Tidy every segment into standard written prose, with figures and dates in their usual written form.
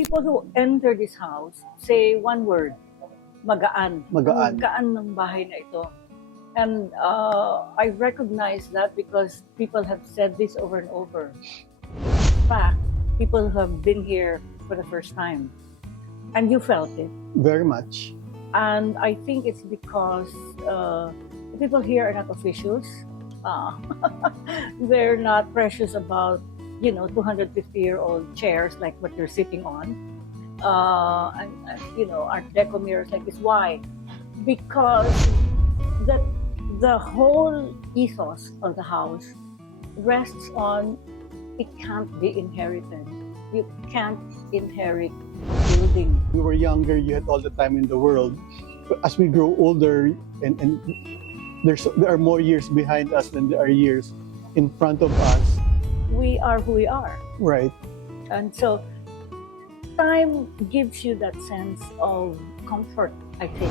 people who enter this house say one word, magaan. Magaan. Ang gaan ng bahay na ito. And I recognize that because people have said this over and over. In fact, people have been here for the first time. And you felt it. Very much. And I think it's because the people here are not officials. They're not precious about, 250-year-old chairs like what you're sitting on. And Art Deco mirrors like this. Why? Because the whole ethos of the house rests on it can't be inherited. You can't inherit a building. We were younger, you had all the time in the world. But as we grow older, and there are more years behind us than there are years in front of us. We are who we are. Right. And so time gives you that sense of comfort, I think.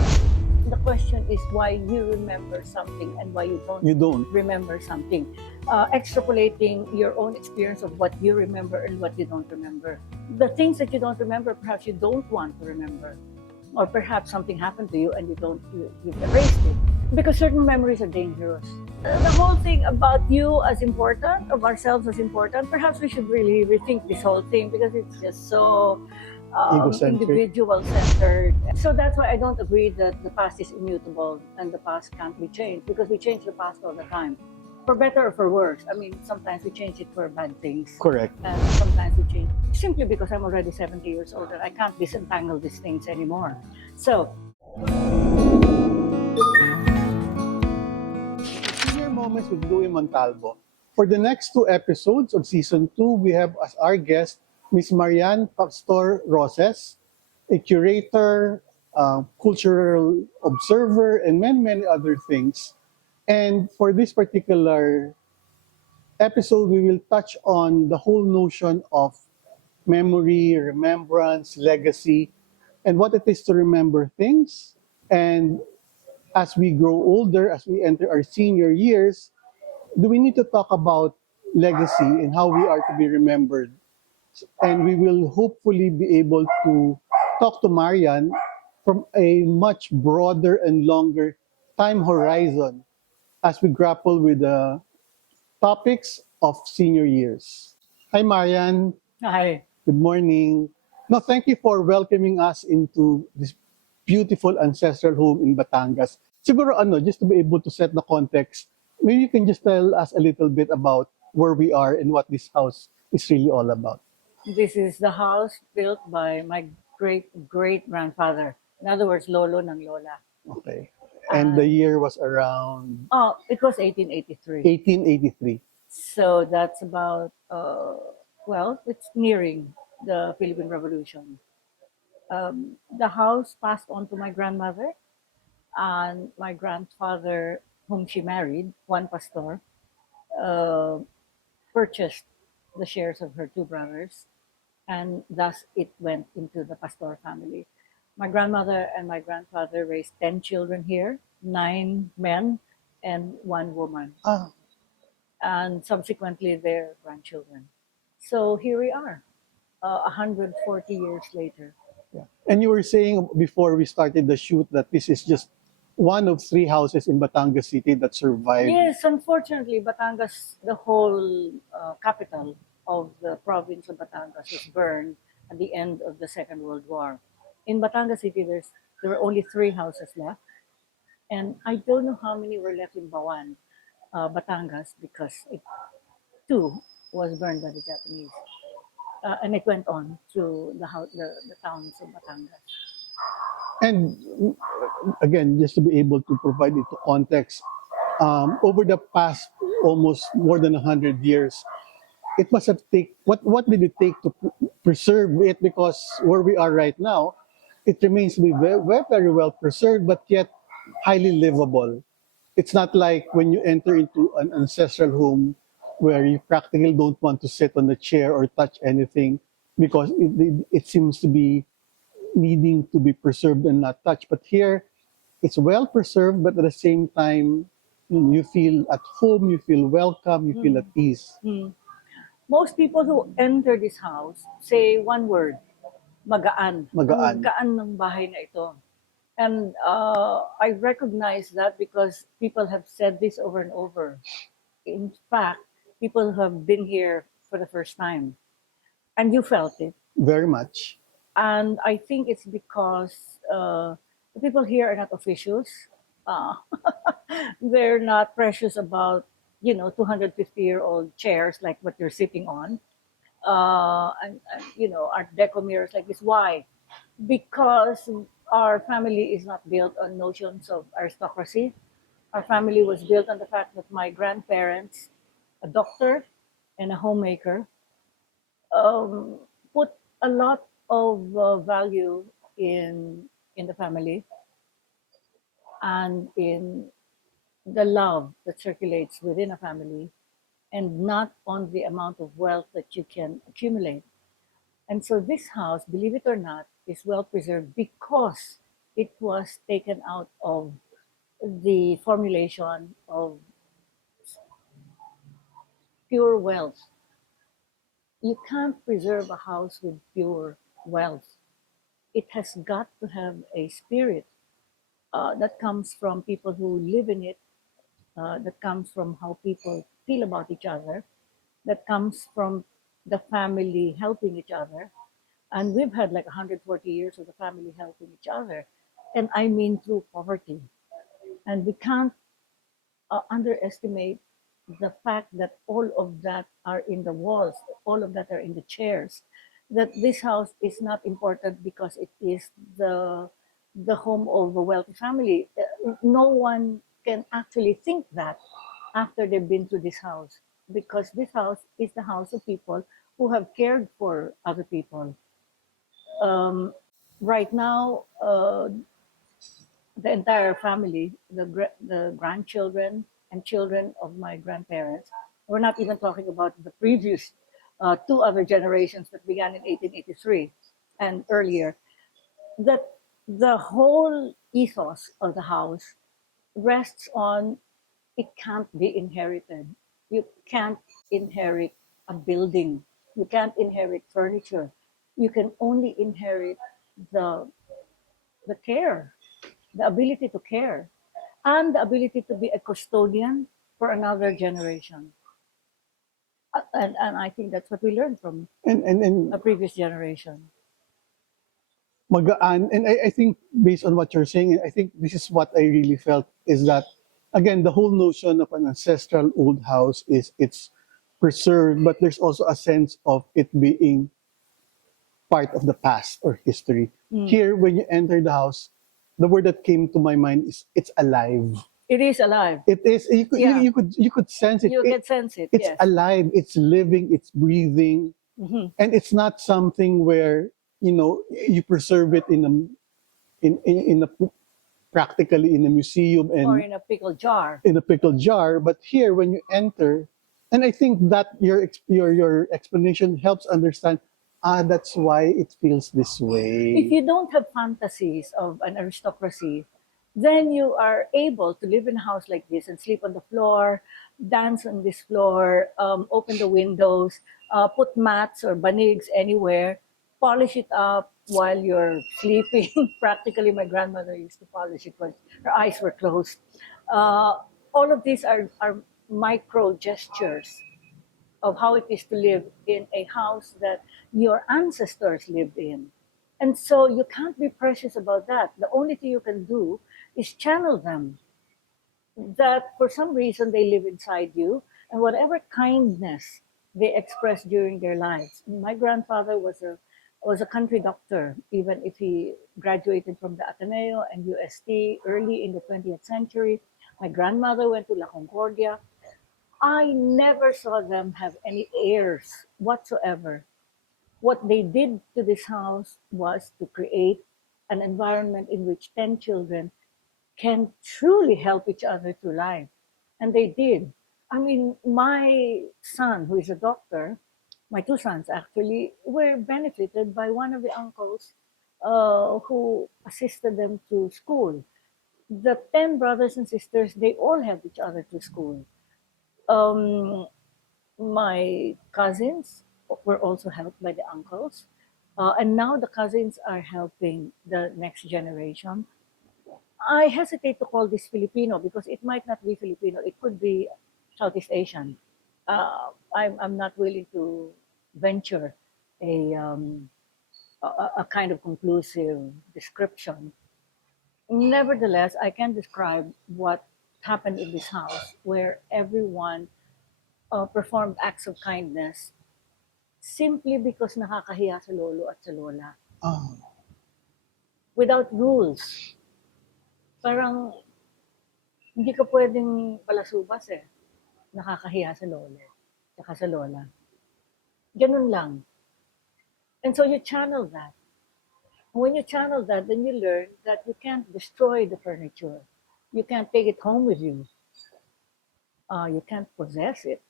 The question is why you remember something and why you don't remember something. Extrapolating your own experience of what you remember and what you don't remember. The things that you don't remember, perhaps you don't want to remember. Or perhaps something happened to you and you've erased it. Because certain memories are dangerous. The whole thing about you as important, of ourselves as important, perhaps we should really rethink this whole thing because it's just so individual-centered. So that's why I don't agree that the past is immutable and the past can't be changed, because we change the past all the time. For better or for worse. I mean, sometimes we change it for bad things. Correct. And sometimes we change simply because I'm already 70 years old and I can't disentangle these things anymore. So, Senior Moments with Louie Montalbo. For the next 2 episodes of Season 2, we have as our guest Miss Marian Pastor Roces, a curator, cultural observer, and many other things. And for this particular episode, we will touch on the whole notion of memory, remembrance, legacy, and what it is to remember things. And as we grow older, as we enter our senior years, do we need to talk about legacy and how we are to be remembered? And we will hopefully be able to talk to Marian from a much broader and longer time horizon as we grapple with the topics of senior years. Hi, Marian. hi. Good morning. No, thank you for welcoming us into this beautiful ancestral home in Batangas. Siguro, just to be able to set the context, maybe you can just tell us a little bit about where we are and what this house is really all about. This is the house built by my great-great-grandfather. In other words, lolo ng lola. Okay. And the year was around It was 1883. 1883. So that's about, it's nearing the Philippine Revolution. The house passed on to my grandmother, and my grandfather, whom she married, Juan Pastor, purchased the shares of her 2 brothers, and thus it went into the Pastor family. My grandmother and my grandfather raised 10 children here, 9 men and 1 woman. And subsequently their grandchildren. So here we are, 140 years later. Yeah. And you were saying before we started the shoot that this is just one of 3 houses in Batangas City that survived. Yes, unfortunately, Batangas, the whole capital of the province of Batangas was burned at the end of the Second World War. In Batangas City, there were only 3 houses left. And I don't know how many were left in Bawan, Batangas, because 2 was burned by the Japanese. And it went on to the towns of Batangas. And again, just to be able to provide it to context, over the past almost more than 100 years, it must have what did it take to preserve it? Because where we are right now, it remains to be very well preserved, but yet highly livable. It's not like when you enter into an ancestral home where you practically don't want to sit on the chair or touch anything because it seems to be needing to be preserved and not touched. But here, it's well preserved, but at the same time, you feel at home, you feel welcome, you feel at ease. Most people who enter this house say one word, magaan. Magaan. Ang gaan ng bahay na ito. And I recognize that because people have said this over and over. In fact, people have been here for the first time. And you felt it. Very much. And I think it's because the people here are not officials. Uh, they're not precious about, 250-year-old chairs like what you're sitting on. Art deco mirrors like this. Why? Because our family is not built on notions of aristocracy. Our family was built on the fact that my grandparents, a doctor and a homemaker, um, put a lot of value in in the family and in the love that circulates within a family, and not on the amount of wealth that you can accumulate. And so this house, believe it or not, is well preserved because it was taken out of the formulation of pure wealth. You can't preserve a house with pure wealth. It has got to have a spirit that comes from people who live in it, that comes from how people feel about each other, that comes from the family helping each other. And we've had like 140 years of the family helping each other. And I mean through poverty. And we can't underestimate the fact that all of that are in the walls, all of that are in the chairs. That this house is not important because it is the home of a wealthy family. No one can actually think that after they've been to this house, because this house is the house of people who have cared for other people. Um, right now, the entire family, the grandchildren and children of my grandparents. We're not even talking about the previous two other generations that began in 1883 and earlier. That the whole ethos of the house rests on it can't be inherited. You can't inherit a building. You can't inherit furniture. You can only inherit the the care, the ability to care, and the ability to be a custodian for another generation. And I think that's what we learned from And a previous generation. magaan. And I think based on what you're saying, I think this is what I really felt is that, again, the whole notion of an ancestral old house is it's preserved, but there's also a sense of it being part of the past or history. Here, when you enter the house, the word that came to my mind is it's alive. It is alive. It is. Yeah. You could sense it. You can sense it. It's Yes. alive. It's living. It's breathing, and it's not something where you preserve it in a practically in a museum Or and in a pickle jar. in a pickle jar. But here, when you enter, and I think that your explanation helps understand. That's why it feels this way. If you don't have fantasies of an aristocracy, then you are able to live in a house like this and sleep on the floor, dance on this floor, open the windows, put mats or banigs anywhere, polish it up while you're sleeping. Practically, my grandmother used to polish it when her eyes were closed. All of these are micro gestures of how it is to live in a house that your ancestors lived in. And so you can't be precious about that. The only thing you can do is channel them, that for some reason they live inside you, and whatever kindness they express during their lives. My grandfather was a country doctor, even if he graduated from the Ateneo and UST early in the 20th century. My grandmother went to La Concordia. I never saw them have any heirs whatsoever. What they did to this house was to create an environment in which 10 children can truly help each other through life. And they did. I mean, my son, who is a doctor, my two sons actually, were benefited by one of the uncles who assisted them to school. The 10 brothers and sisters, they all helped each other to school. Um, my cousins were also helped by the uncles. And now the cousins are helping the next generation. I hesitate to call this Filipino because it might not be Filipino. It could be Southeast Asian. I'm not willing to venture a, um, a kind of conclusive description. Nevertheless, I can describe what happened in this house where everyone performed acts of kindness simply because nakakahiya sa lolo at sa lola. Oh, Without rules. Parang hindi ka pwedeng palasubas eh. Nakakahiya sa lolo. Tsaka sa lola. Ganun lang. And so you channel that. When you channel that, then you learn that you can't destroy the furniture. You can't take it home with you. You can't possess it.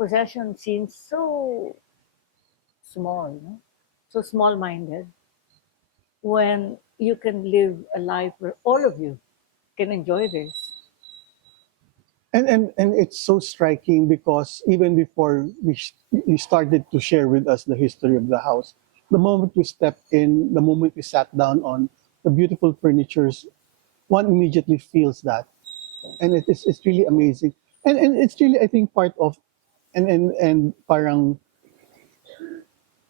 Possession seems so small, no? So small-minded when you can live a life where all of you can enjoy this. and it's so striking because even before you started to share with us the history of the house, the moment we stepped in, the moment we sat down on the beautiful furnitures, one immediately feels that, and it's really amazing, and it's really, I think, part of, and parang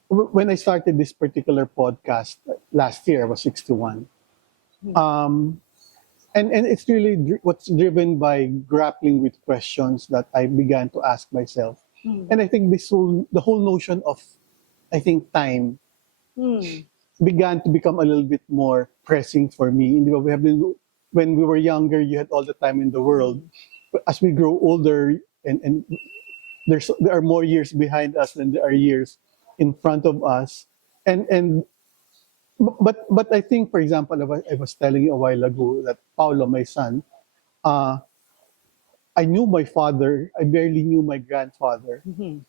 when I started this particular podcast last year, I was 61. Um, and it's really what's driven by grappling with questions that I began to ask myself. Mm. And I think the whole notion of, I think, time Mm. began to become a little bit more pressing for me. Hindi ba, when we were younger, you had all the time in the world. But as we grow older, and there are more years behind us than there are years in front of us. And but I think, for example, I was telling you a while ago that Paulo, my son, uh, I knew my father. I barely knew my grandfather. Mhm.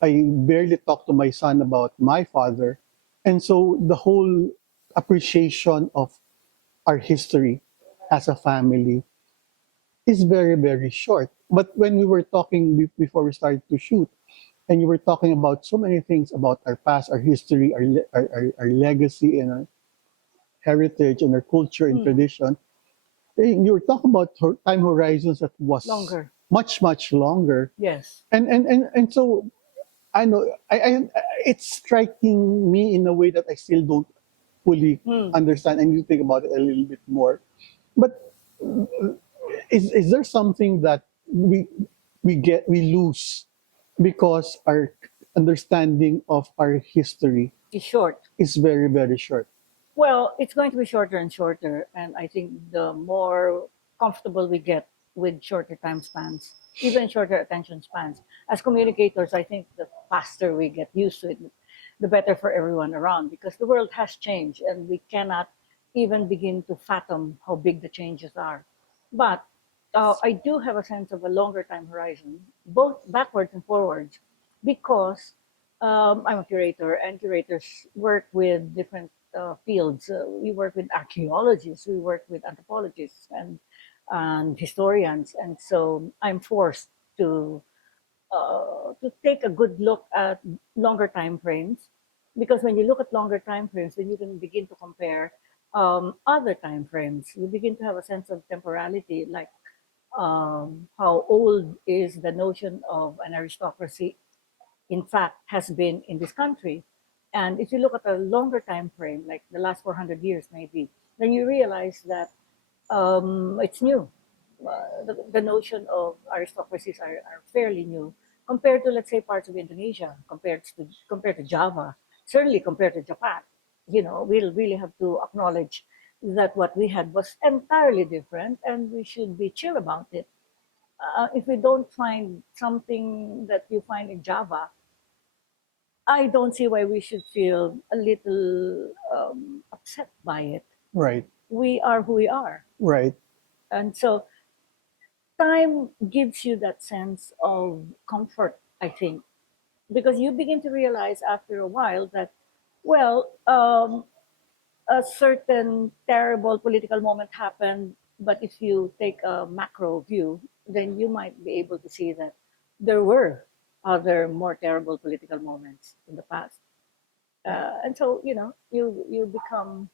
I barely talked to my son about my father. And so the whole appreciation of our history as a family is very, very short. But when we were talking before we started to shoot, and you were talking about so many things about our past, our history, our legacy, and our heritage, and our culture and Mm. tradition, you were talking about time horizons that was Longer. much, much longer. Yes. And so I know it's striking me in a way that I still don't fully Mm. understand, and you think about it a little bit more. But is there something that we lose because our understanding of our history It's short. is very, very short? Well, it's going to be shorter and shorter, and I think the more comfortable we get with shorter time spans, even shorter attention spans, as communicators, I think the faster we get used to it, the better for everyone around, because the world has changed, and we cannot even begin to fathom how big the changes are. But I do have a sense of a longer time horizon, both backwards and forwards, because I'm a curator, and curators work with different fields. We work with archaeologists, we work with anthropologists, and historians, and so I'm forced to take a good look at longer time frames, because when you look at longer time frames, then you can begin to compare other time frames. You begin to have a sense of temporality, like how old is the notion of an aristocracy in fact has been in this country. And if you look at a longer time frame, like the last 400 years maybe, then you realize that it's new. The notion of aristocracies are fairly new compared to, let's say, parts of Indonesia, compared to Java, certainly compared to Japan. You know, we'll really have to acknowledge that what we had was entirely different, and we should be chill about it. If we don't find something that you find in Java, I don't see why we should feel a little upset by it. Right, We are who we are. right. And so time gives you that sense of comfort, I think, because you begin to realize after a while that, well, a certain terrible political moment happened, but if you take a macro view, then you might be able to see that there were other more terrible political moments in the past. And so, you become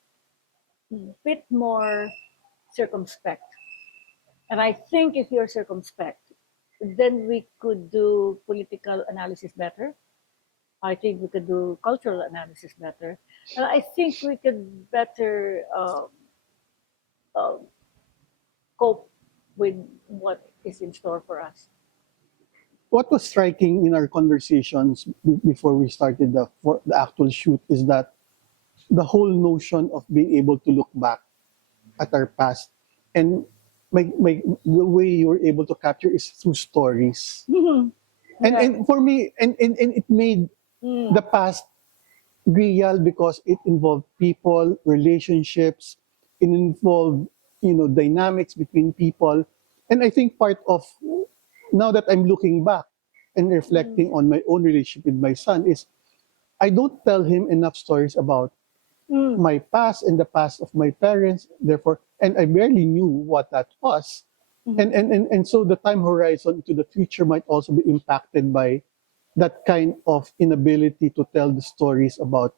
a bit more circumspect. And I think if you're circumspect, then we could do political analysis better. I think we could do cultural analysis better. And I think we could better uh, cope with what is in store for us. What was striking in our conversations before we started the actual shoot is that the whole notion of being able to look back at our past and the way you were able to capture is through stories. And Yeah. and for me, and it made the past real because it involved people, relationships, it involved dynamics between people, and I think part of now that I'm looking back and reflecting on my own relationship with my son is I don't tell him enough stories about my past and the past of my parents, therefore, and I barely knew what that was. And so the time horizon to the future might also be impacted by that kind of inability to tell the stories about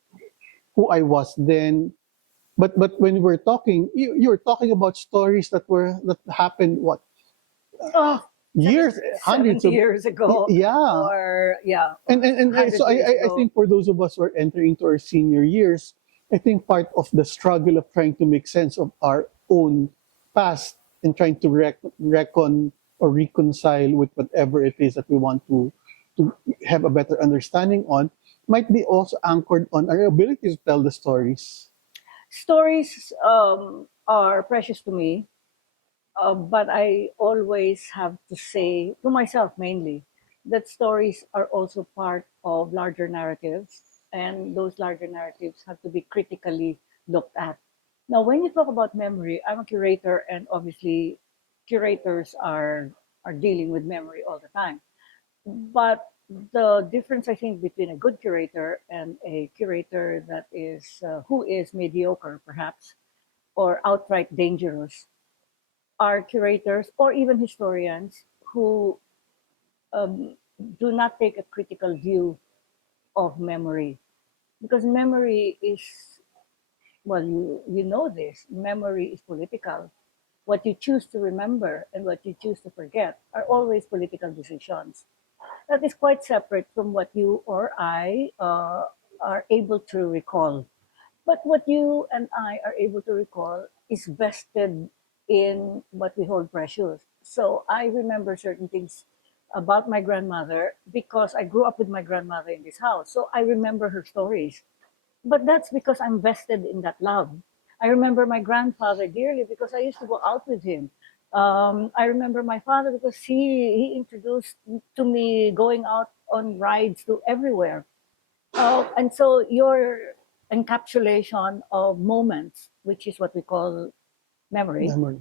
who I was then. But when we're talking, you're talking about stories that happened what Oh, years, hundreds 70 of years ago. yeah. Or, yeah. And 100 so years I ago. think for those of us who are entering into our senior years, I think part of the struggle of trying to make sense of our own past and trying to reckon or reconcile with whatever it is that we want to have a better understanding on might be also anchored on our ability to tell the stories. Stories are precious to me, but I always have to say, to myself mainly, that stories are also part of larger narratives, and those larger narratives have to be critically looked at. Now, when you talk about memory, I'm a curator, and obviously, curators are dealing with memory all the time. But the difference, I think, between a good curator and a curator that is who is mediocre, perhaps, or outright dangerous, are curators or even historians who um, do not take a critical view of memory, because memory is, well, you know this, memory is political. What you choose to remember and what you choose to forget are always political decisions. That is quite separate from what you or I are able to recall. But what you and I are able to recall is vested in what we hold precious. So I remember certain things about my grandmother because I grew up with my grandmother in this house. So I remember her stories. But that's because I'm vested in that love. I remember my grandfather dearly because I used to go out with him. I remember my father because he introduced to me going out on rides to everywhere. And so your encapsulation of moments, which is what we call memory, Memory.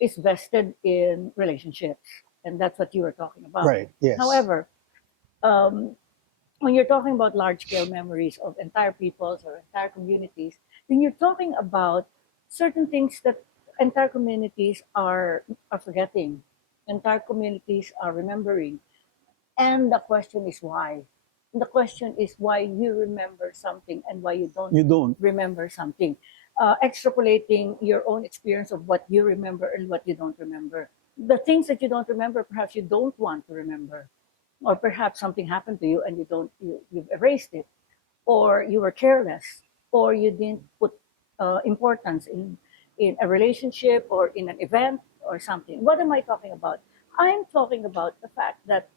is vested in relationships. And that's what you were talking about. Right, yes. However, um, when you're talking about large scale memories of entire peoples or entire communities, then you're talking about certain things that entire communities are forgetting, entire communities are remembering. And the question is why. The question is why you remember something and why You don't. remember something. Extrapolating your own experience of what you remember and what you don't remember. The things that you don't remember, perhaps you don't want to remember, or perhaps something happened to you and you've erased it, or you were careless, or you didn't put importance in a relationship or in an event or something. What am I talking about? I'm talking about the fact that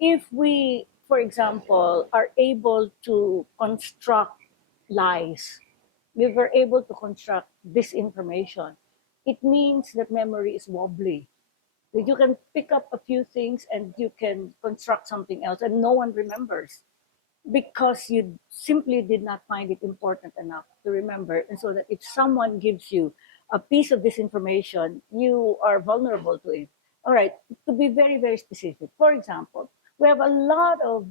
if we, for example, are able to construct lies, we were able to construct disinformation, it means that memory is wobbly. That you can pick up a few things and you can construct something else, and no one remembers because you simply did not find it important enough to remember. And so that if someone gives you a piece of this information, you are vulnerable to it. All right, to be very, very specific, for example, we have a lot of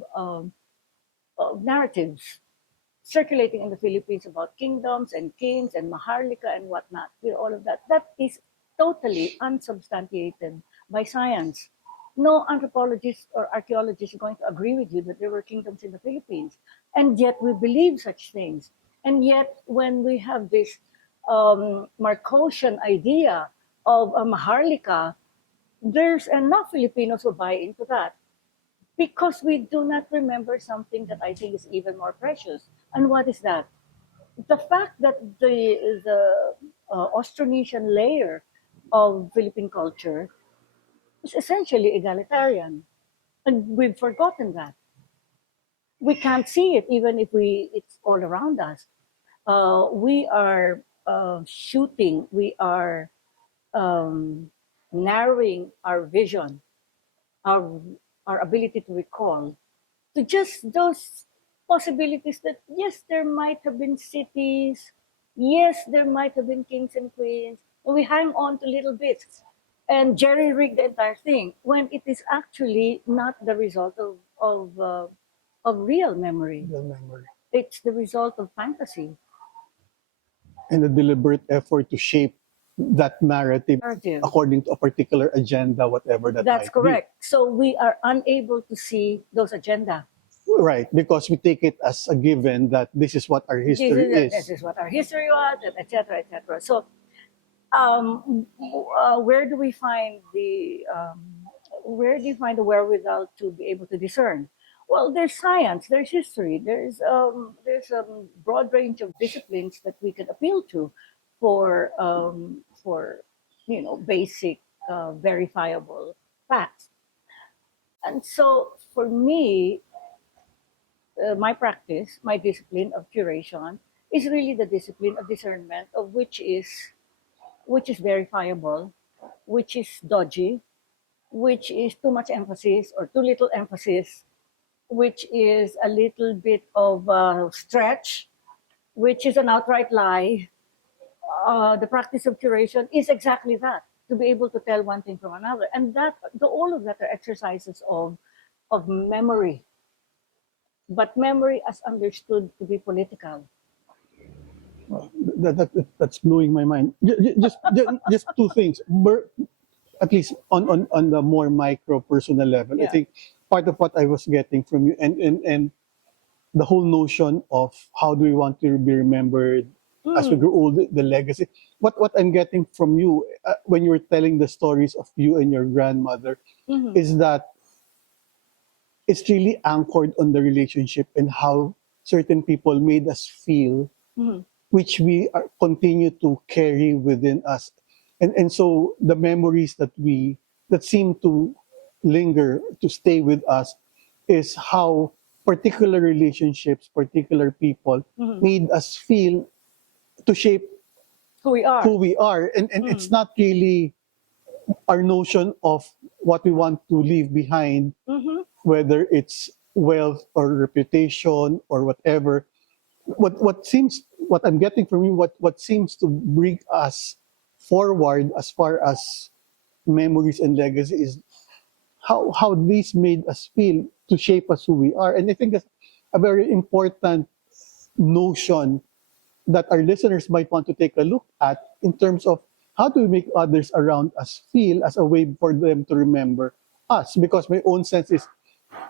narratives circulating in the Philippines about kingdoms and kings and Maharlika and whatnot, with all of that. That is totally unsubstantiated by science. No anthropologist or archaeologist is going to agree with you that there were kingdoms in the Philippines. And yet we believe such things. And yet when we have this Marcosian idea of a Maharlika, there's enough Filipinos who buy into that because we do not remember something that I think is even more precious. And what is that? The fact that the Austronesian layer of Philippine culture is essentially egalitarian, and we've forgotten that. We can't see it even if it's all around us. We are shooting, we are um, narrowing our vision, our our ability to recall to just those possibilities that yes, there might have been cities, yes, there might have been kings and queens, and we hang on to little bits and jerry rig the entire thing when it is actually not the result of real memory. Real memory. It's the result of fantasy. And a deliberate effort to shape that narrative Narrative. according to a particular agenda, whatever that That's might correct. So we are unable to see those agenda. be. Right, because we take it as a given that this is what our history This is. is what our history was, etc., etc. So where do we find the wherewithal to be able to discern? Well, there's science, there's history, there's a broad range of disciplines that we can appeal to for basic verifiable facts. And so for me, my practice, my discipline of curation is really the discipline of discernment, of which is verifiable, which is dodgy, which is too much emphasis or too little emphasis, which is a little bit of a stretch, which is an outright lie. The practice of curation is exactly that, to be able to tell one thing from another. And all of that are exercises of memory, but memory as understood to be political. That's blowing my mind. Just two things. At least on the more micro personal level, I Yeah. think part of what I was getting from you and the whole notion of how do we want to be remembered as we grow old, the legacy. What I'm getting from you when you were telling the stories of you and your grandmother is that it's really anchored on the relationship and how certain people made us feel, which we continue to carry within us. And so the memories that seem to linger, to stay with us, is how particular relationships, particular people made us feel to shape Who we are. who we are. And it's not really our notion of what we want to leave behind, whether it's wealth or reputation or whatever. What I'm getting from you, what seems to bring us forward as far as memories and legacy is how this made us feel to shape us who we are. And I think that's a very important notion that our listeners might want to take a look at in terms of how do we make others around us feel as a way for them to remember us. Because my own sense is,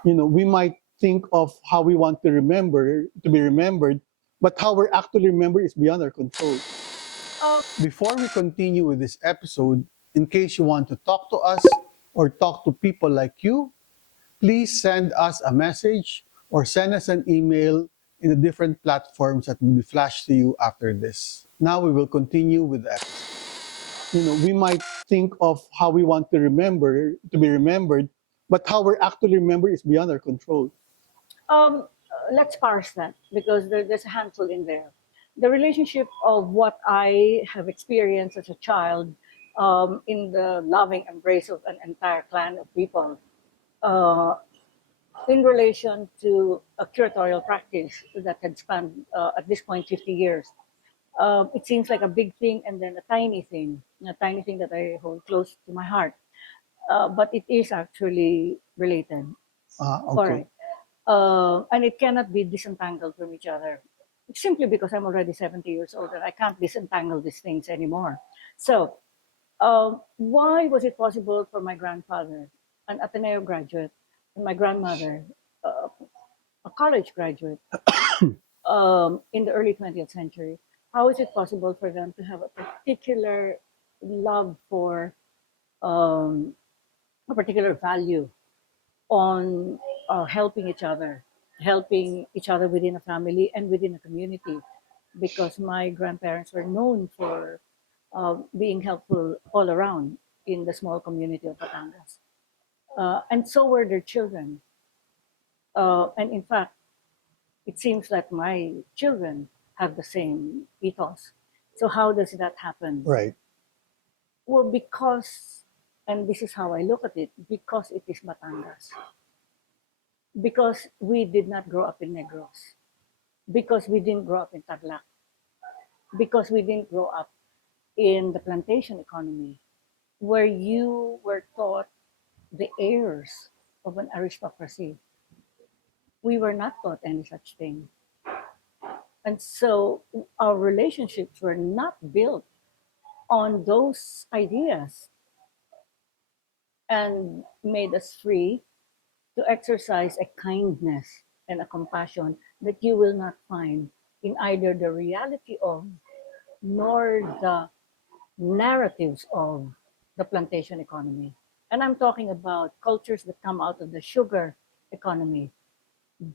we might think of how we want to be remembered, but how we're actually remembered is beyond our control. Before we continue with this episode, in case you want to talk to us or talk to people like you, please send us a message or send us an email in the different platforms that will be flashed to you after this. Now we will continue with the episode. We might think of how we want to be remembered, but how we're actually remembered is beyond our control. Let's parse that because there's a handful in there. The relationship of what I have experienced as a child in the loving embrace of an entire clan of people uh, in relation to a curatorial practice that had spanned at this point 50 years. It seems like a big thing and then a tiny thing that I hold close to my heart. But it is actually related. All Okay. right. And it cannot be disentangled from each other simply because I'm already 70 years old and I can't disentangle these things anymore. So, why was it possible for my grandfather, an Ateneo graduate, and my grandmother, a college graduate, in the early 20th century, how is it possible for them to have a particular love for um, a particular value on helping each other within a family and within a community? Because my grandparents were known for being helpful all around in the small community of Batangas. And so were their children. And in fact, it seems that my children have the same ethos. So how does that happen? Right. Well, because, and this is how I look at it, because it is Batangas. Because we did not grow up in Negros. Because we didn't grow up in Tarlac. Because we didn't grow up in the plantation economy, where you were taught the heirs of an aristocracy. We were not taught any such thing. And so our relationships were not built on those ideas and made us free to exercise a kindness and a compassion that you will not find in either the reality of nor the narratives of the plantation economy. And I'm talking about cultures that come out of the sugar economy,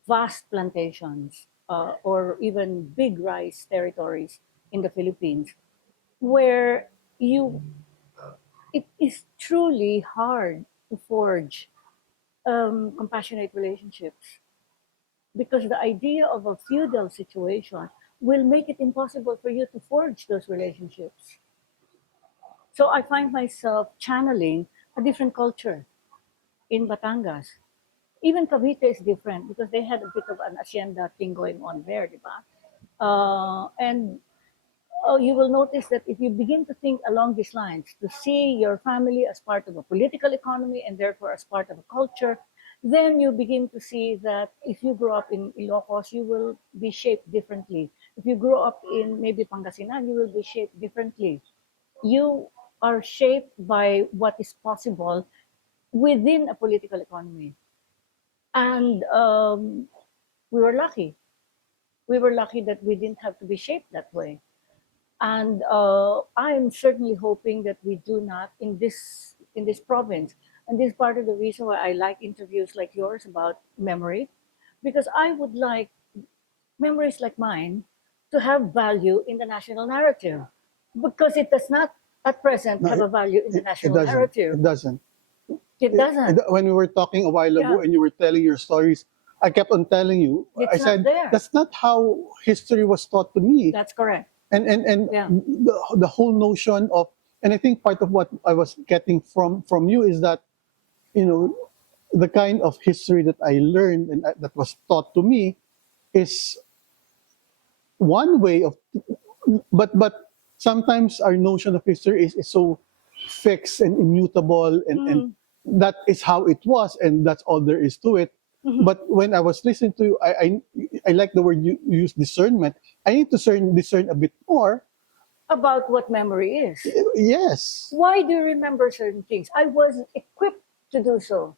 vast plantations, or even big rice territories in the Philippines, where you it is truly hard to forge compassionate relationships, because the idea of a feudal situation will make it impossible for you to forge those relationships. So I find myself channeling a different culture in Batangas. Even Cavite is different because they had a bit of an hacienda thing going on there, di ba? And you will notice that if you begin to think along these lines, to see your family as part of a political economy and therefore as part of a culture, then you begin to see that if you grow up in Ilocos, you will be shaped differently. If you grow up in maybe Pangasinan, you will be shaped differently. You are shaped by what is possible within a political economy. And we were lucky. We were lucky that we didn't have to be shaped that way. And I'm certainly hoping that we do not in this province. And this is part of the reason why I like interviews like yours about memory, because I would like memories like mine to have value in the national narrative, because it does not at present No, have a value in the national narrative. It doesn't. It doesn't. When we were talking a while ago Yeah. and you were telling your stories, I kept on telling you, I It's not said, there. that's not how history was taught to me. That's correct. And Yeah. the whole notion of, and I think part of what I was getting from you is that, you know, the kind of history that I learned and that was taught to me is one way of, but sometimes our notion of history is so fixed and immutable, and that is how it was and that's all there is to it. But when I was listening to you, I like the word you use, discernment. I need to discern a bit more. About what memory is. Yes. Why do you remember certain things? I was equipped to do so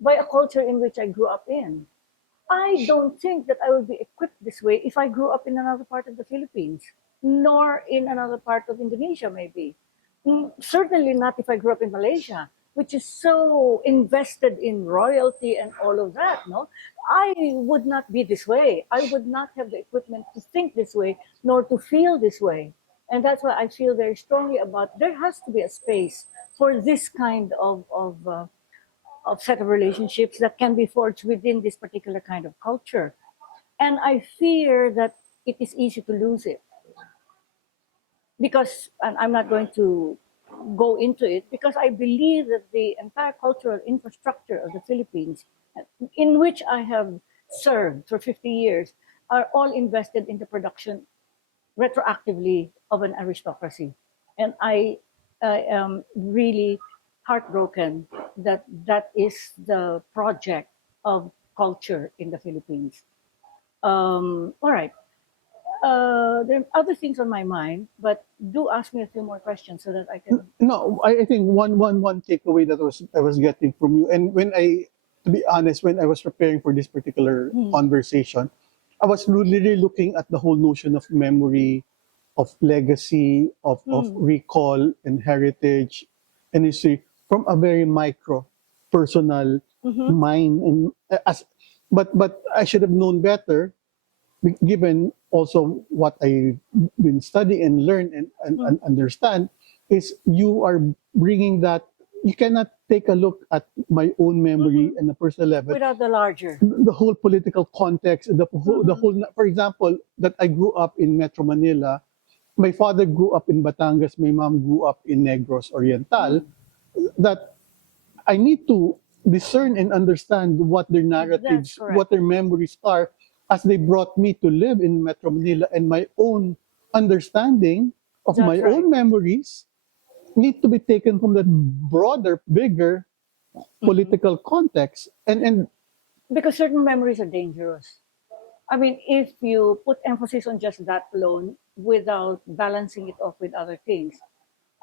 by a culture in which I grew up in. I don't think that I would be equipped this way if I grew up in another part of the Philippines, nor in another part of Indonesia, maybe. Certainly not if I grew up in Malaysia, which is so invested in royalty and all of that. No, I would not be this way. I would not have the equipment to think this way, nor to feel this way. And that's why I feel very strongly about there has to be a space for this kind of set of relationships that can be forged within this particular kind of culture. And I fear that it is easy to lose it. Because, and I'm not going to go into it, because I believe that the entire cultural infrastructure of the Philippines, in which I have served for 50 years, are all invested in the production retroactively of an aristocracy. And I am really heartbroken that that is the project of culture in the Philippines. All right. There are other things on my mind, but do ask me a few more questions so that I can. No, I think one takeaway that I was getting from you, and when I, to be honest, when I was preparing for this particular conversation, I was really looking at the whole notion of memory, of legacy, of recall and heritage and history from a very micro, personal mind. And but I should have known better, given also what I've been studying and learn and understand, is you are bringing that. You cannot take a look at my own memory and the personal level Without the larger. the whole political context, the whole, for example, that I grew up in Metro Manila. My father grew up in Batangas, my mom grew up in Negros Oriental. That I need to discern and understand what their That's narratives, correct. what their memories are, as they brought me to live in Metro Manila, and my own understanding of That's my right. own memories need to be taken from that broader, bigger political context. And Because certain memories are dangerous. I mean, if you put emphasis on just that alone without balancing it off with other things,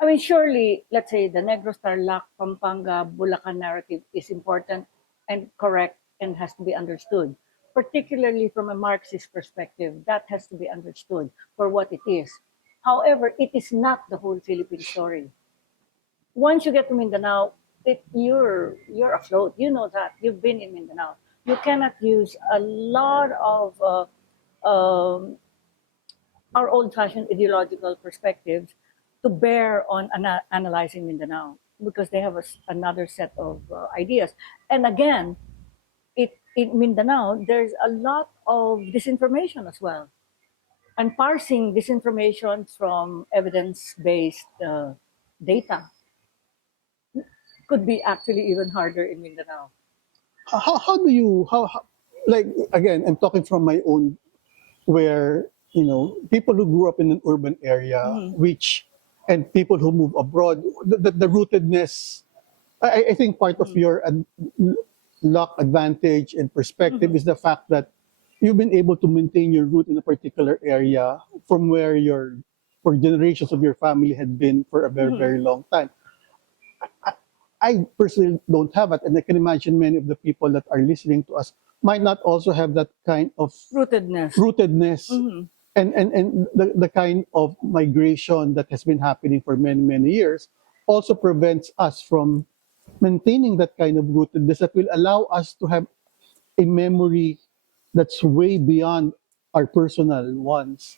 I mean, surely, let's say the Negros Tarlac, Pampanga, Bulacan narrative is important and correct and has to be understood. Particularly from a Marxist perspective, that has to be understood for what it is. However, it is not the whole Philippine story. Once you get to Mindanao, you're afloat. You know that you've been in Mindanao. You cannot use a lot of our old-fashioned ideological perspectives to bear on analyzing Mindanao because they have another set of ideas. And again, in Mindanao, there's a lot of disinformation as well. And parsing disinformation from evidence-based data could be actually even harder in Mindanao. how do you like, again, I'm talking from my own, where people who grew up in an urban area, which and people who move abroad, the rootedness, I think part of your luck, advantage and perspective is the fact that you've been able to maintain your root in a particular area from where your for generations of your family had been for a very long time. I personally don't have it, and I can imagine many of the people that are listening to us might not also have that kind of rootedness and the kind of migration that has been happening for many years also prevents us from maintaining that kind of rootedness that will allow us to have a memory that's way beyond our personal ones.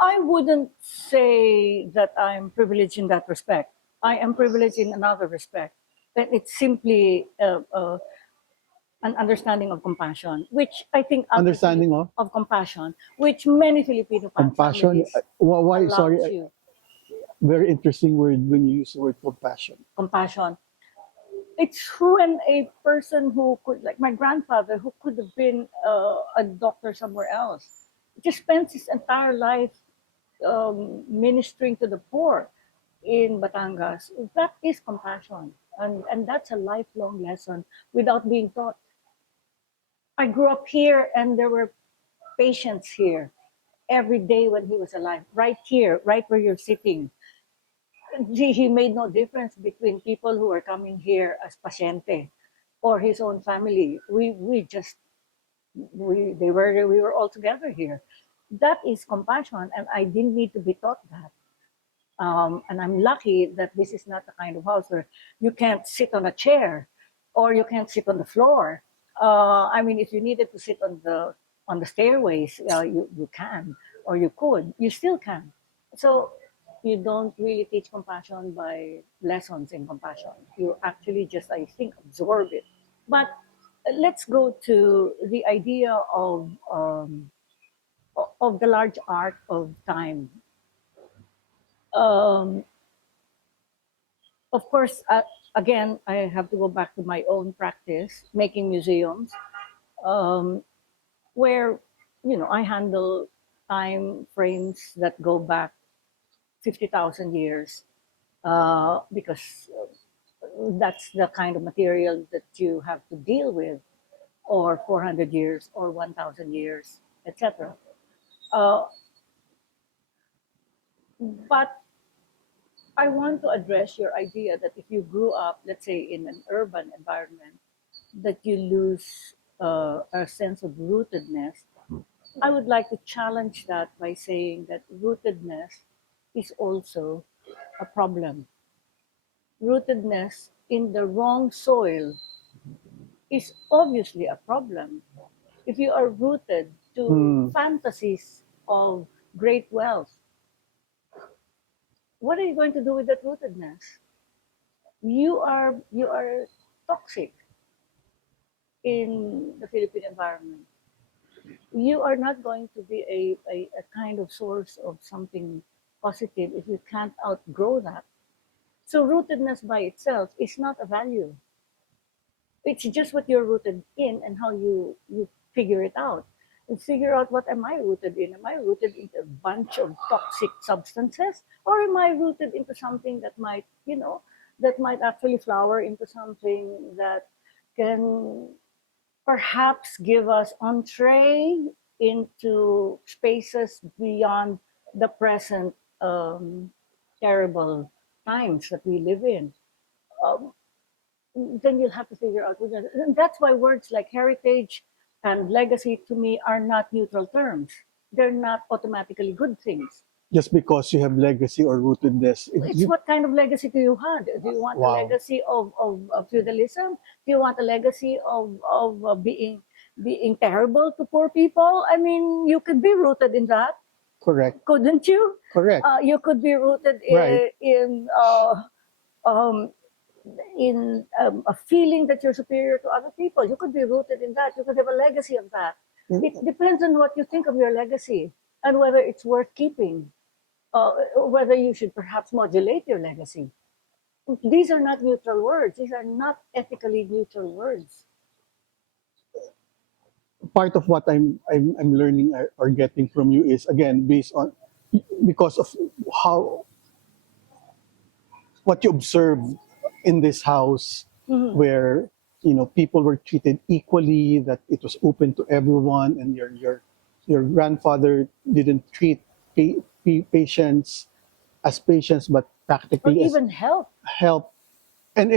I wouldn't say that I'm privileged in that respect. I am privileged in another respect. That it's simply an understanding of compassion, which I think Understanding of compassion, which many Filipino compassion. families Why? allows Sorry, you. very interesting word when you use the word compassion. Compassion. It's when a person who could, like my grandfather, who could have been a doctor somewhere else, just spends his entire life ministering to the poor in Batangas. That is compassion. And that's a lifelong lesson without being taught. I grew up here and there were patients here every day when he was alive, right here, right where you're sitting. He made no difference between people who are coming here as paciente or his own family. We were all together here. That is compassion, and I didn't need to be taught that. And I'm lucky that this is not the kind of house where you can't sit on a chair or you can't sit on the floor. I mean, if you needed to sit on the stairways, you can, or you could, you still can. So you don't really teach compassion by lessons in compassion. You actually just, I think, absorb it. But let's go to the idea of the large arc of time. Um, of course, again, I have to go back to my own practice, making museums, um, where I handle time frames that go back 50,000 years, because that's the kind of material that you have to deal with, or 400 years, or 1,000 years, etc. Uh, but I want to address your idea that if you grew up, let's say, in an urban environment, that you lose a sense of rootedness. I would like to challenge that by saying that rootedness is also a problem. Rootedness in the wrong soil is obviously a problem. If you are rooted to fantasies of great wealth, what are you going to do with that rootedness? You are toxic in the Philippine environment. You are not going to be a kind of source of something positive if you can't outgrow that. So rootedness by itself is not a value. It's just what you're rooted in and how you figure it out. And figure out, what am I rooted in? Am I rooted into a bunch of toxic substances? Or am I rooted into something that might actually flower into something that can perhaps give us entree into spaces beyond the present terrible times that we live in. Um, then you'll have to figure out. And that's why words like heritage and legacy to me are not neutral terms. They're not automatically good things. Just because you have legacy or rootedness. It's what kind of legacy do you want? Do you want a legacy of feudalism? Do you want a legacy of being terrible to poor people? I mean, you could be rooted in that. Correct. Couldn't you? Correct. You could be rooted in a feeling that you're superior to other people. You could be rooted in that. You could have a legacy of that. It depends on what you think of your legacy and whether it's worth keeping. Whether you should perhaps modulate your legacy. These are not neutral words. These are not ethically neutral words. Part of what I'm learning or getting from you is, again, based on, because of how, what you observe in this house, where people were treated equally, that it was open to everyone, and your grandfather didn't treat patients as patients, but practically or even help. And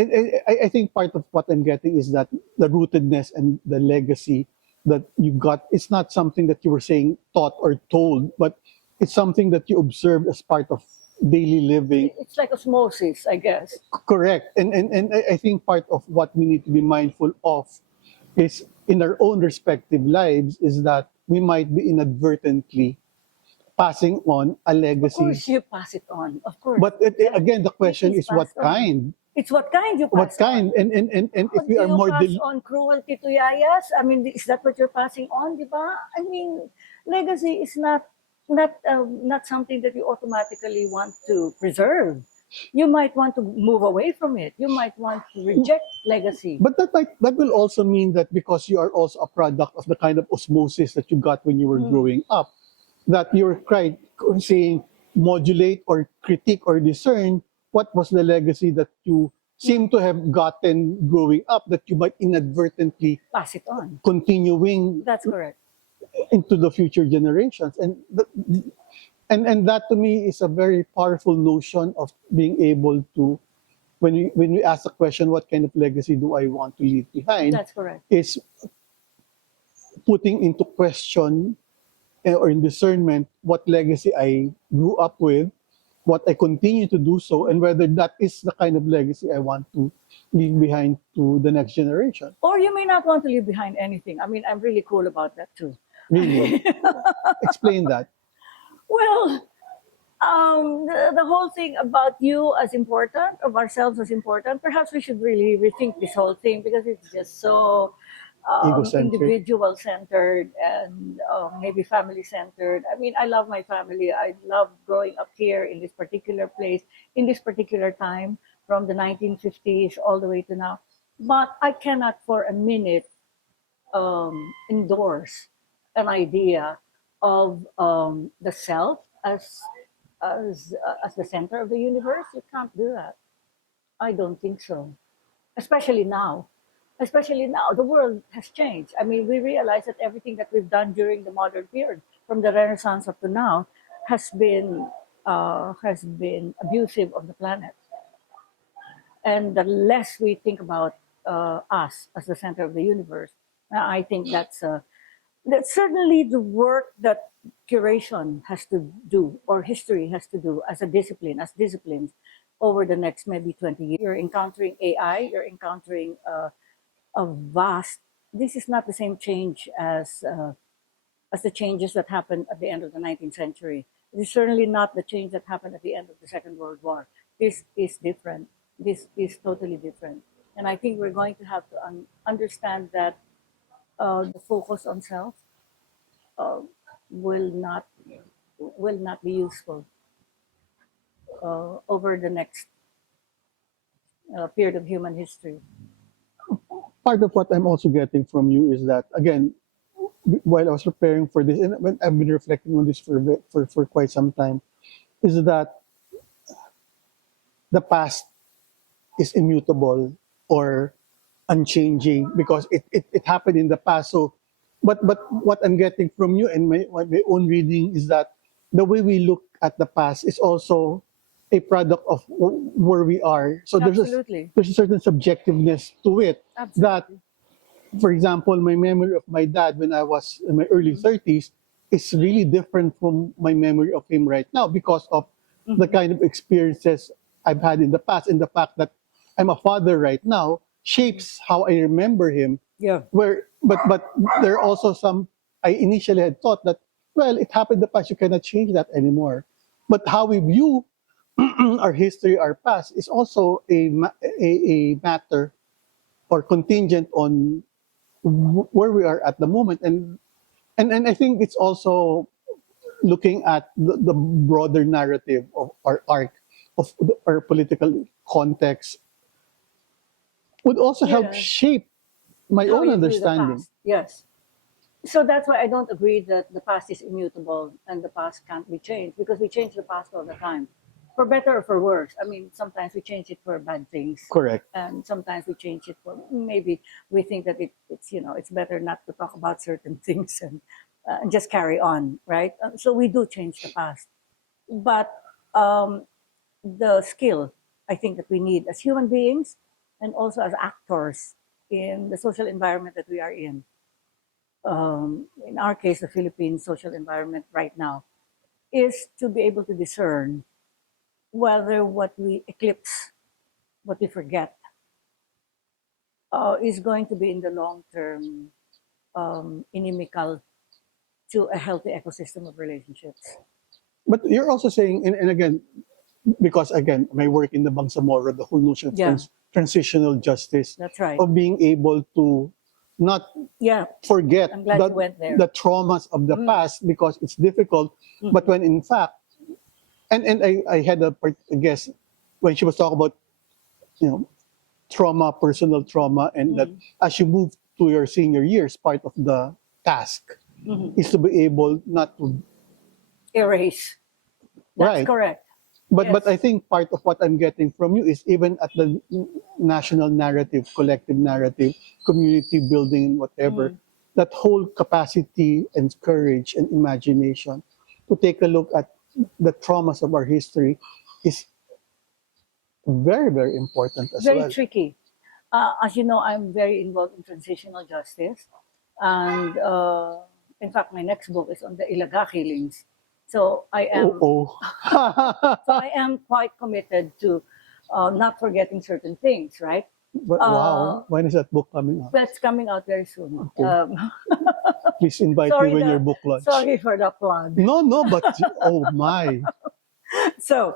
I think part of what I'm getting is that the rootedness and the legacy that you got, it's not something that you were saying taught or told, but it's something that you observed as part of daily living. It's like osmosis, I guess. Correct. And I think part of what we need to be mindful of is, in our own respective lives, is that we might be inadvertently passing on a legacy. Of course, you pass it on. Of course. But again, the question is what kind? It's what kind you pass What kind? on. And if we Do are you more... pass on cruelty to yayas? I mean, is that what you're passing on, di ba? I mean, legacy is not something that you automatically want to preserve. You might want to move away from it. You might want to reject legacy. But that will also mean that because you are also a product of the kind of osmosis that you got when you were growing up, that you're saying modulate or critique or discern what was the legacy that you seem to have gotten growing up, that you might inadvertently pass it on, continuing. That's correct. Into the future generations. And that to me is a very powerful notion of being able to, when we ask the question, what kind of legacy do I want to leave behind? That's correct. Is putting into question or in discernment what legacy I grew up with, what I continue to do so, and whether that is the kind of legacy I want to leave behind to the next generation. Or you may not want to leave behind anything. I mean, I'm really cool about that too. Really? Explain that. Well, the whole thing about you as important, of ourselves as important, perhaps we should really rethink this whole thing, because it's just so individual-centered and maybe family-centered. I mean, I love my family. I love growing up here in this particular place, in this particular time, from the 1950s all the way to now. But I cannot for a minute endorse an idea of the self as the center of the universe. You can't do that. I don't think so. Especially now. Especially now, the world has changed. I mean, we realize that everything that we've done during the modern period, from the Renaissance up to now, has been abusive of the planet. And the less we think about us as the center of the universe, I think that's That's certainly the work that curation has to do, or history has to do as a discipline, as disciplines over the next maybe 20 years. You're encountering AI, you're encountering a vast, this is not the same change as the changes that happened at the end of the 19th century. It is certainly not the change that happened at the end of the Second World War. This is different. This is totally different. And I think we're going to have to understand that the focus on self uh, will not be useful over the next period of human history. Part of what I'm also getting from you is that, again, while I was preparing for this, and when I've been reflecting on this for quite some time, is that the past is immutable or unchanging because it happened in the past. So, but what I'm getting from you and my own reading is that the way we look at the past is also a product of where we are. So Absolutely. there's a certain subjectiveness to it. Absolutely. That, for example, my memory of my dad when I was in my early 30s is really different from my memory of him right now because of the kind of experiences I've had in the past, and the fact that I'm a father right now shapes how I remember him. Yeah. But there are also some, I initially had thought that, well, it happened in the past, you cannot change that anymore. But how we view our history, our past, is also a matter or contingent on where we are at the moment. And I think it's also looking at the broader narrative of our arc, of our political context, would also help Yeah. shape my How own you view the understanding. past. Yes. So that's why I don't agree that the past is immutable and the past can't be changed, because we change the past all the time, for better or for worse. I mean, sometimes we change it for bad things, Correct. and sometimes we change it for maybe we think that it's it's better not to talk about certain things and just carry on, right? So we do change the past, but um, the skill I think that we need as human beings and also as actors in the social environment that we are in our case, the Philippine social environment right now, is to be able to discern whether what we eclipse, what we forget, is going to be in the long term inimical to a healthy ecosystem of relationships. But you're also saying, and again, because again, my work in the Bangsamoro, the whole notion of Yeah. transitional justice, That's right. of being able to not Yeah, forget I'm glad you went there. the traumas of the past because it's difficult. But when in fact, and I had a guest when she was talking about, you know, trauma, personal trauma, and that as you move to your senior years, part of the task is to be able not to Erase. That's right. correct. But Yes. I think part of what I'm getting from you is even at the national narrative, collective narrative, community building, whatever, that whole capacity and courage and imagination to take a look at the traumas of our history is very, very important as Very well. tricky. As you know, I'm very involved in transitional justice. And in fact, my next book is on the Ilaga killings. So I am Oh, so I am quite committed to not forgetting certain things, right? wow. When is that book coming out? That's coming out very soon. Okay. Please invite me when your book launch. Sorry for the plug. No, but oh my. So,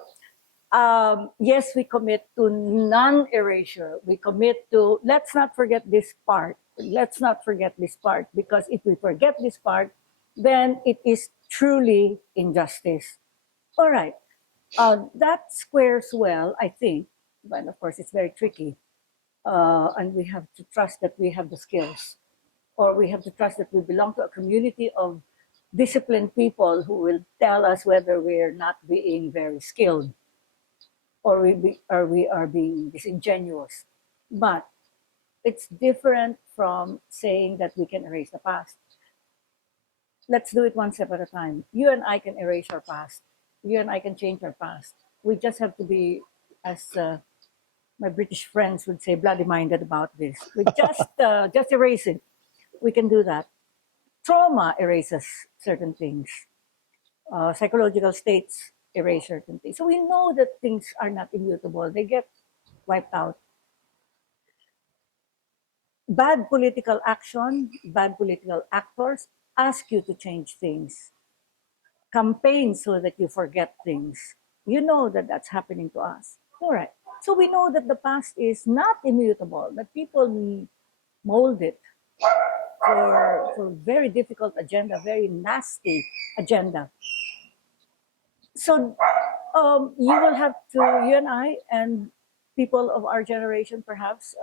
yes, we commit to non-erasure. We commit to, let's not forget this part. Let's not forget this part, because if we forget this part, then it is truly injustice. All right. That squares well, I think, but of course it's very tricky. And we have to trust that we have the skills, or we have to trust that we belong to a community of disciplined people who will tell us whether we're not being very skilled, or we are being disingenuous. But it's different from saying that we can erase the past. Let's do it one step at a time. You and I can erase our past. You and I can change our past. We just have to be, as my British friends would say, bloody minded about this. We just erase it. We can do that. Trauma erases certain things. Psychological states erase certain things. So we know that things are not immutable. They get wiped out. Bad political action, bad political actors ask you to change things. Campaign so that you forget things. You know that that's happening to us. All right. So we know that the past is not immutable, that people mold it for very difficult agenda, very nasty agenda. So you will have to, you and I and people of our generation perhaps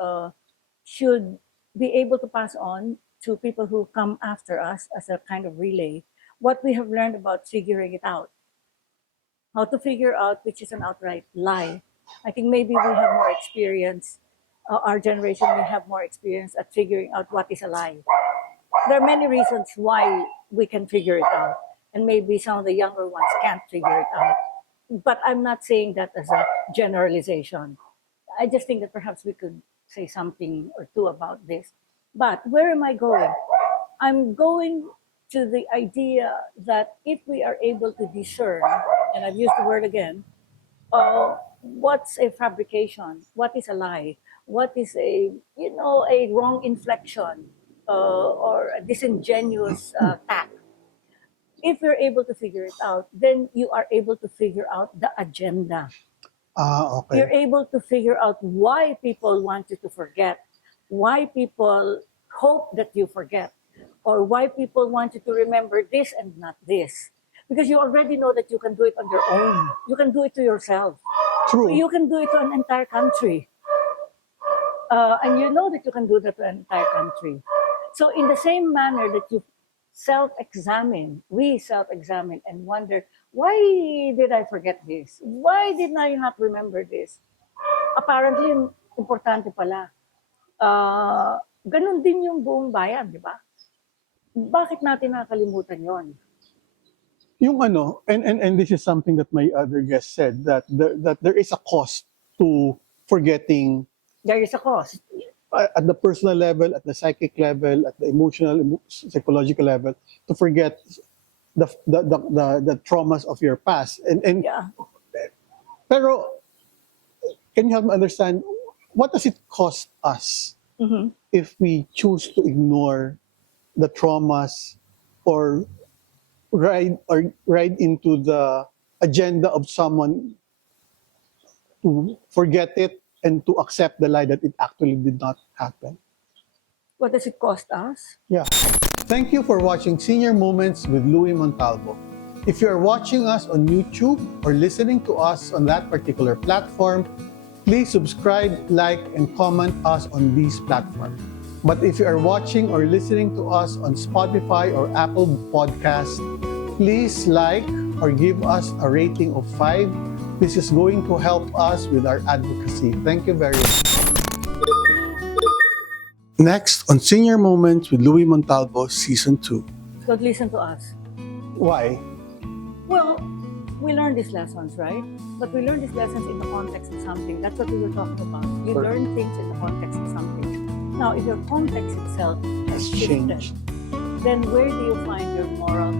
should be able to pass on to people who come after us as a kind of relay what we have learned about figuring it out. How to figure out which is an outright lie. I think maybe we have more experience, our generation may have more experience at figuring out what is a lie. There are many reasons why we can figure it out, and maybe some of the younger ones can't figure it out. But I'm not saying that as a generalization. I just think that perhaps we could say something or two about this. But where am I going? I'm going to the idea that if we are able to discern, and I've used the word again, what's a fabrication? What is a lie? What is a wrong inflection or a disingenuous tack? If you're able to figure it out, then you are able to figure out the agenda. Okay. You're able to figure out why people want you to forget, why people hope that you forget, or why people want you to remember this and not this. Because you already know that you can do it on your own. You can do it to yourself. True. You can do it to an entire country. And you know that you can do that to an entire country. So in the same manner that you we self-examine and wonder, why did I forget this? Why did I not remember this? Apparently, importante pala. Ganun din yung buong bayan, di ba? Bakit natin nakalimutan yon? Yung and this is something that my other guest said, that there is a cost to forgetting. There is a cost. At the personal level, at the psychic level, at the emotional, psychological level, to forget the traumas of your past. And Yeah. pero can you help me understand, what does it cost us if we choose to ignore the traumas or ride into the agenda of someone to forget it and to accept the lie that it actually did not happen? What does it cost us? Yeah. Thank you for watching Senior Moments with Louie Montalbo. If you are watching us on YouTube or listening to us on that particular platform, please subscribe, like, and comment us on these platforms. But if you are watching or listening to us on Spotify or Apple Podcasts, please like or give us a rating of 5. This is going to help us with our advocacy. Thank you very much. Next on Senior Moments with Louie Montalbo, Season 2. Don't listen to us. Why? Well, we learn these lessons, right? But we learn these lessons in the context of something. That's what we were talking about. You Correct. learn things in the context of something. Now, if your context itself Has shifted, changed. then where do you find your moral